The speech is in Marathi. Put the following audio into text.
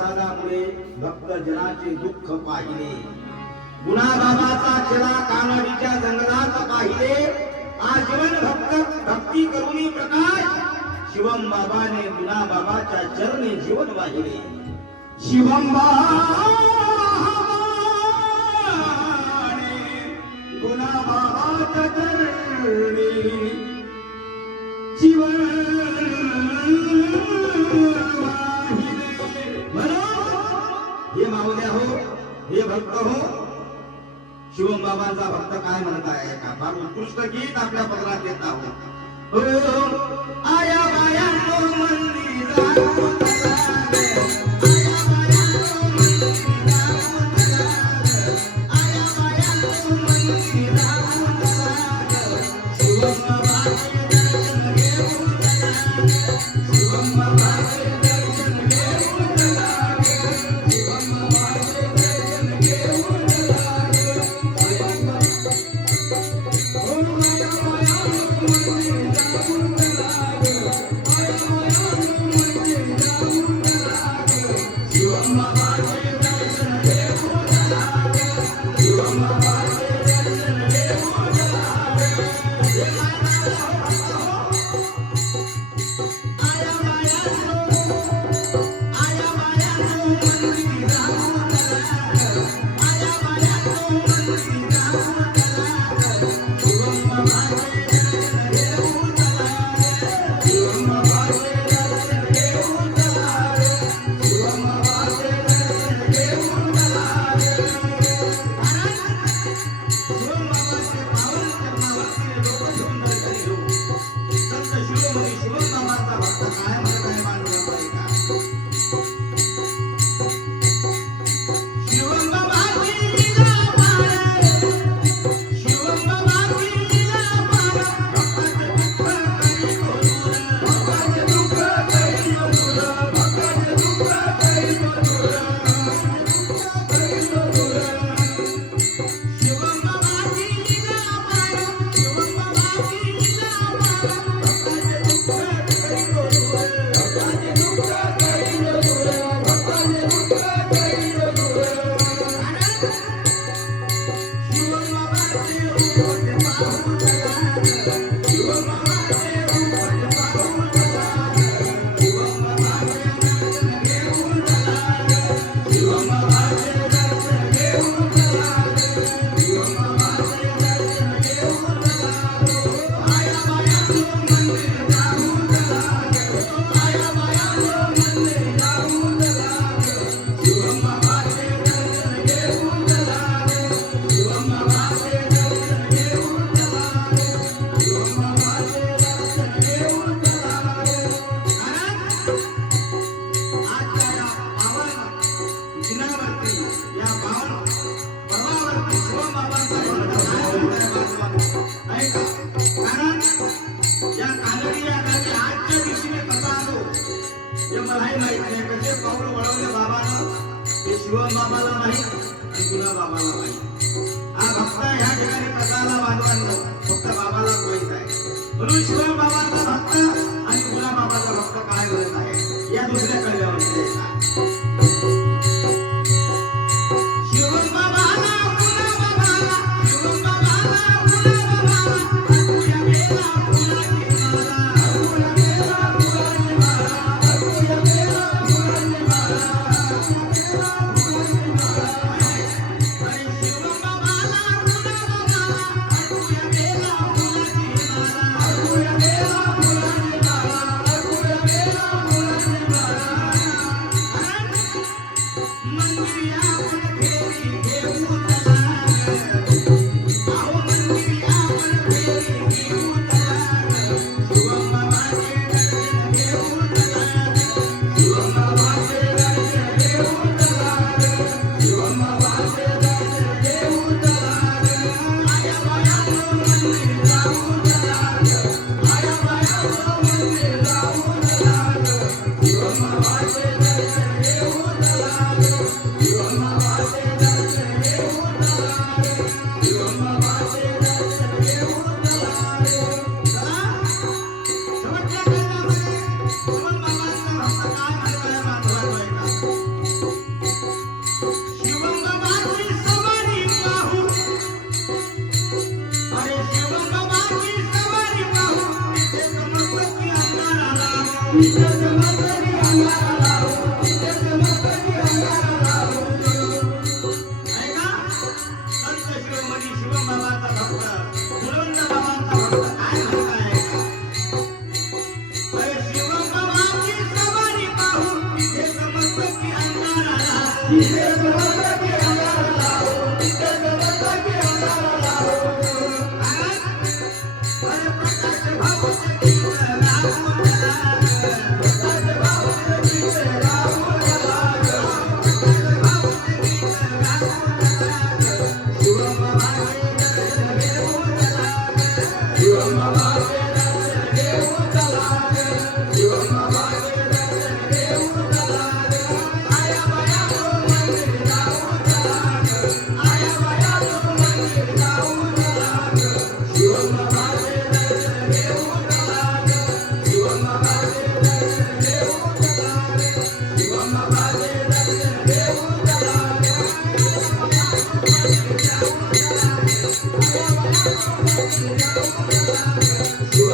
प्रसादामुळे भक्त जनाचे दुःख पाहिले. गुणाबाबाचा चला कानडीच्या जंगलात पाहिले. आजीवन भक्ती करुणी प्रकाश शिवम बाबाने गुणाबाबाच्या चरणी जीवन वाहिले. शिवम गुणाबाबाच्या चरणी जीवन हे माऊल्या हो, हे भक्त हो, शिवम बाबांचा भक्त काय म्हणत आहे का? फार उत्कृष्ट गीत आपल्या पदरात येत आहोत. आया बायांनो मंदिरात शिवम बाबाला माहित आणि गुणा बाबाला माहित. हा भक्त ह्या ठिकाणी प्रसादाला बांधवांनो फक्त बाबालाच माहित आहे. म्हणून शिवम बाबाचा भक्त आणि गुणा बाबाचा भक्त काय बोलत आहे या दुसऱ्या कळल्यावर शिवम बाबाला गुणा बाबाला शिवम बाबाला गुणा बाबाला तुझ्या मेला फुलाची माला तुझ्या मेला फुलाची माला तुझ्या मेला फुलाची माला Yeah. ऐका, संत शिरोमणी शिवबाबांचा भक्त गुणवंत बाबांचा भक्त काय म्हणताय ऐका. अरे शिवबाबांची सवारी पाहू तिथे समजतं की अंधार आला. अरे प्रकाश भाऊचे गीत राहून शिव